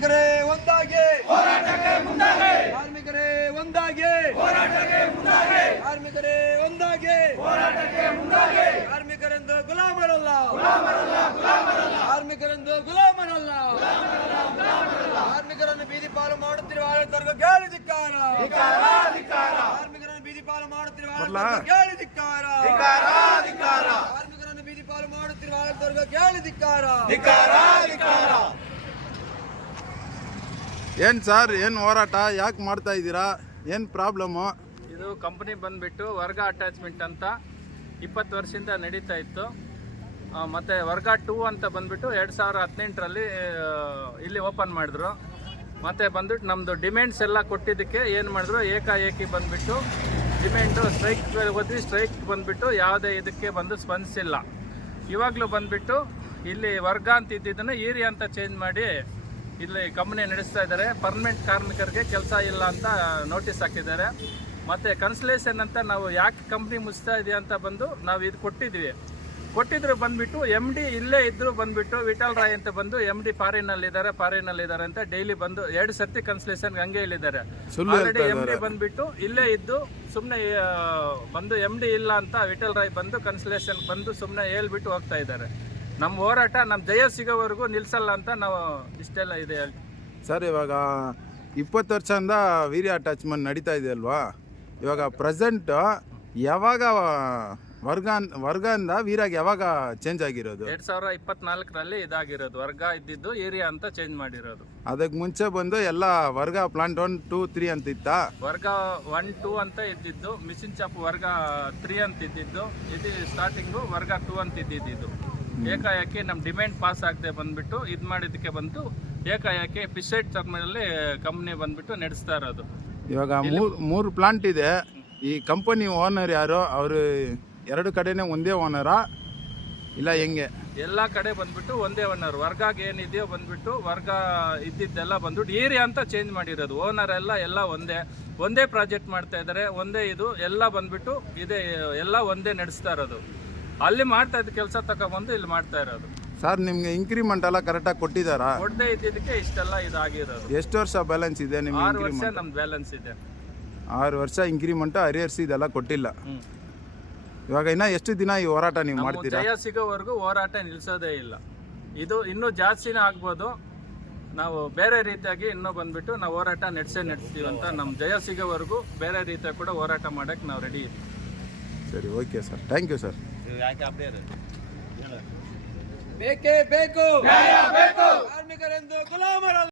ಕಾರ್ಮಿಕರೇ ಒಂದಾಗಿ ಹೋರಾಟಕ್ಕೆ ಮುಂದಾಗಿ, ಕಾರ್ಮಿಕರೇ ಒಂದಾಗಿ ಹೋರಾಟಕ್ಕೆ ಮುಂದಾಗಿ, ಕಾರ್ಮಿಕರೇ ಒಂದಾಗಿ ಹೋರಾಟಕ್ಕೆ ಮುಂದಾಗಿ, ಕಾರ್ಮಿಕರೆಂದು ಗುಲಾಮರಲ್ಲ, ಕಾರ್ಮಿಕರೆಂದು ಗುಲಾಮರಲ್ಲ, ಕಾರ್ಮಿಕರನ್ನು ಬೀದಿ ಪಾಲು ಮಾಡುತ್ತಿರುವ ಆಡಳಿತವರ್ಗ ಗಾಳಿ ಧಿಕ್ಕಾರ, ಕಾರ್ಮಿಕರನ್ನು ಬೀದಿ ಪಾಲು ಮಾಡುತ್ತಿರುವ ಆಡಳಿತವರ್ಗ ಗಾಳಿ ಧಿಕ್ಕಾರ, ಕಾರ್ಮಿಕರನ್ನು ಬೀದಿ ಪಾಲು ಮಾಡುತ್ತಿರುವ ಆಡಳಿತವರ್ಗ ಗಾಳಿ ಧಿಕ್ಕಾರ. ಏನು ಸರ್, ಏನು ಹೋರಾಟ ಯಾಕೆ ಮಾಡ್ತಾ ಇದ್ದೀರಾ, ಏನು ಪ್ರಾಬ್ಲಮ್ಮು? ಇದು ಕಂಪ್ನಿ ಬಂದುಬಿಟ್ಟು ವರ್ಗ ಅಟ್ಯಾಚ್ಮೆಂಟ್ ಅಂತ 20 ವರ್ಷದಿಂದ ನಡೀತಾ ಇತ್ತು. ಮತ್ತು ವರ್ಗ 2 ಅಂತ ಬಂದುಬಿಟ್ಟು 2018ರಲ್ಲಿ ಇಲ್ಲಿ ಓಪನ್ ಮಾಡಿದ್ರು. ಮತ್ತು ಬಂದುಬಿಟ್ಟು ನಮ್ಮದು ಡಿಮ್ಯಾಂಡ್ಸ್ ಎಲ್ಲ ಕೊಟ್ಟಿದ್ದಕ್ಕೆ ಏನು ಮಾಡಿದ್ರು, ಏಕಾಏಕಿ ಬಂದುಬಿಟ್ಟು ಡಿಮ್ಯಾಂಡು ಸ್ಟ್ರೈಕ್ ಹೋದ್ವಿ. ಸ್ಟ್ರೈಕ್ ಬಂದುಬಿಟ್ಟು ಯಾವುದೇ ಇದಕ್ಕೆ ಬಂದು ಸ್ಪಂದಿಸಿಲ್ಲ. ಇವಾಗಲೂ ಬಂದುಬಿಟ್ಟು ಇಲ್ಲಿ ವರ್ಗ ಅಂತ ಇದ್ದಿದ್ದನ್ನು ಈರಿ ಅಂತ ಚೇಂಜ್ ಮಾಡಿ ಇಲ್ಲಿ ಕಂಪ್ನಿ ನಡೆಸ್ತಾ ಇದ್ದಾರೆ. ಪರ್ಮನೆಂಟ್ ಕಾರ್ಮಿಕರಿಗೆ ಕೆಲಸ ಇಲ್ಲ ಅಂತ ನೋಟಿಸ್ ಹಾಕಿದ್ದಾರೆ. ಮತ್ತು ಕನ್ಸಲೇಷನ್ ಅಂತ ನಾವು ಯಾಕೆ ಕಂಪ್ನಿ ಮುಚ್ತಾ ಇದೆಯಾ ಅಂತ ಬಂದು ನಾವು ಇದು ಕೊಟ್ಟಿದ್ರು ಬಂದುಬಿಟ್ಟು MD ಇಲ್ಲೇ ಇದ್ದರು ಬಂದುಬಿಟ್ಟು ವಿಠಲ್ ರಾಯ್ ಅಂತ ಬಂದು MD ಫಾರಿನಲ್ಲಿದ್ದಾರೆ ಅಂತ ಡೈಲಿ ಬಂದು 2 ಸರ್ತಿ ಕನ್ಸಲೇಷನ್ಗೆ ಹಂಗೆ ಹೇಳಿದ್ದಾರೆ. ಆಲ್ರೆಡಿ MD ಬಂದುಬಿಟ್ಟು ಇಲ್ಲೇ ಇದ್ದು ಸುಮ್ಮನೆ ಬಂದು MD ಇಲ್ಲ ಅಂತ ವಿಠಲ್ ರಾಯ್ ಬಂದು ಕನ್ಸಲೇಷನ್ ಬಂದು ಸುಮ್ಮನೆ ಹೇಳ್ಬಿಟ್ಟು ಹೋಗ್ತಾ ಇದ್ದಾರೆ. ನಮ್ಮ ಹೋರಾಟ ನಮ್ಮ ಜಯ ಸಿಗೋವರೆಗೂ ನಿಲ್ಲಿಸಲ್ಲ ಅಂತ ನಾವು ಇಷ್ಟೆಲ್ಲ ಇದೆ ಹೇಳಿ ಸರ್. ಇವಾಗ 20 ವರ್ಷದಿಂದ ವೀರ್ಯ ಅಟ್ಯಾಚ್ಮೆಂಟ್ ನಡೀತಾ ಇದೆ ಅಲ್ವಾ? ಇವಾಗ ಪ್ರೆಸೆಂಟ್ ಯಾವಾಗ ವರ್ಗದಿಂದ ವೀರ್ಯಾಗೆ ಯಾವಾಗ ಚೇಂಜ್ ಆಗಿರೋದು? 2024ರಲ್ಲಿ ಇದಾಗಿರೋದು. ವರ್ಗ ಇದ್ದಿದ್ದು ಏರಿಯಾ ಅಂತ ಚೇಂಜ್ ಮಾಡಿರೋದು. ಅದಕ್ಕೆ ಮುಂಚೆ ಬಂದು ಎಲ್ಲ ವರ್ಗ ಪ್ಲಾಂಟ್ 1, 2, 3 ಅಂತ ಇತ್ತಾ? ವರ್ಗ 1, 2 ಅಂತ ಇದ್ದಿದ್ದು, ಮಿಷಿನ್ ಚಾಪ್ ವರ್ಗ 3 ಅಂತ ಇದ್ದಿದ್ದು, ಇದು ಸ್ಟಾರ್ಟಿಂಗು ವರ್ಗ 2 ಅಂತ ಇದ್ದಿದ್ದು. ಏಕಾಏಕಿ ನಮ್ಮ ಡಿಮ್ಯಾಂಡ್ ಪಾಸ್ ಆಗದೆ ಬಂದುಬಿಟ್ಟು ಇದು ಮಾಡಿದ್ದಕ್ಕೆ ಬಂದು ಏಕಾಏಕಿ ಫಿಶೆಡ್ ಟರ್ಮಿನಲ್ಲಿ ಕಂಪ್ನಿ ಬಂದುಬಿಟ್ಟು ನಡೆಸ್ತಾ ಇರೋದು. ಇವಾಗ ಮೂರು ಪ್ಲಾಂಟ್ ಇದೆ. ಈ ಕಂಪನಿ ಓನರ್ ಯಾರು? ಅವರು 2 ಕಡೆನೇ ಒಂದೇ ಓನರಾ ಇಲ್ಲ ಹೆಂಗೆ? ಎಲ್ಲ ಕಡೆ ಬಂದ್ಬಿಟ್ಟು ಒಂದೇ ಓನರ್. ವರ್ಗಾಗ ಏನಿದೆಯೋ ಬಂದ್ಬಿಟ್ಟು ವರ್ಗ ಇದ್ದಿದ್ದೆಲ್ಲ ಬಂದ್ಬಿಟ್ಟು ಏರಿಯಾ ಅಂತ ಚೇಂಜ್ ಮಾಡಿರೋದು. ಓನರ್ ಎಲ್ಲ ಒಂದೇ ಪ್ರಾಜೆಕ್ಟ್ ಮಾಡ್ತಾ ಇದ್ದಾರೆ. ಒಂದೇ ಇದು ಎಲ್ಲ ಬಂದ್ಬಿಟ್ಟು ಇದೆ, ಎಲ್ಲ ಒಂದೇ ನಡೆಸ್ತಾ ಇರೋದು. ಅಲ್ಲಿ ಮಾಡ್ತಾ ಇದ್ದ ಕೆಲಸ ತಗೊಬಂದು ಇಲ್ಲಿ ಮಾಡ್ತಾ ಇರೋದು. ಸರ್, ನಿಮ್ಗೆ ಇಂಕ್ರಿಮೆಂಟ್ ಎಲ್ಲ ಕರೆಕ್ಟಾಗಿ ಕೊಟ್ಟಿದ್ದಾರಾ? ಕೊಡದೇ ಇದ್ದಿದ್ದಕ್ಕೆ ಇಷ್ಟೆಲ್ಲ ಇದಾಗಿರೋದು. ಎಷ್ಟು ವರ್ಷ ಬ್ಯಾಲೆನ್ಸ್ ಇದೆ ನಿಮ್ಗೆ? 6 ವರ್ಷ ನಮ್ದು ಬ್ಯಾಲೆನ್ಸ್ ಇದೆ. 6 ವರ್ಷ ಇಂಕ್ರಿಮೆಂಟ್ ಅರಿಯರ್ಸ್ ಇದೆಲ್ಲ ಕೊಟ್ಟಿಲ್ಲ. ಇವಾಗ ಇನ್ನ ಎಷ್ಟು ದಿನ ಈ ಹೋರಾಟ ನೀವು ಮಾಡ್ತೀರಾ? ಜಯ ಸಿಗೋವರೆಗೂ ಹೋರಾಟ ನಿಲ್ಸೋದೇ ಇಲ್ಲ. ಇದು ಇನ್ನೂ ಜಾಸ್ತಿನೇ ಆಗ್ಬೋದು. ನಾವು ಬೇರೆ ರೀತಿಯಾಗಿ ಇನ್ನೂ ಬಂದ್ಬಿಟ್ಟು ನಾವು ಹೋರಾಟ ನಡೆಸ್ತೀವಿ ಅಂತ ನಮ್ಮ ಜಯ ಸಿಗೋವರೆಗೂ ಬೇರೆ ರೀತಿಯಾಗಿ ಕೂಡ ಹೋರಾಟ ಮಾಡಕ್ಕೆ ನಾವು ರೆಡಿ ಇದ್ದೀವಿ. ಸರಿ, okay sir, thank you sir. ಬೇಕೇ ಬೇಕು, ಕಾರ್ಮಿಕರೆಂದು ಗುಲಾಮರಲ್ಲ.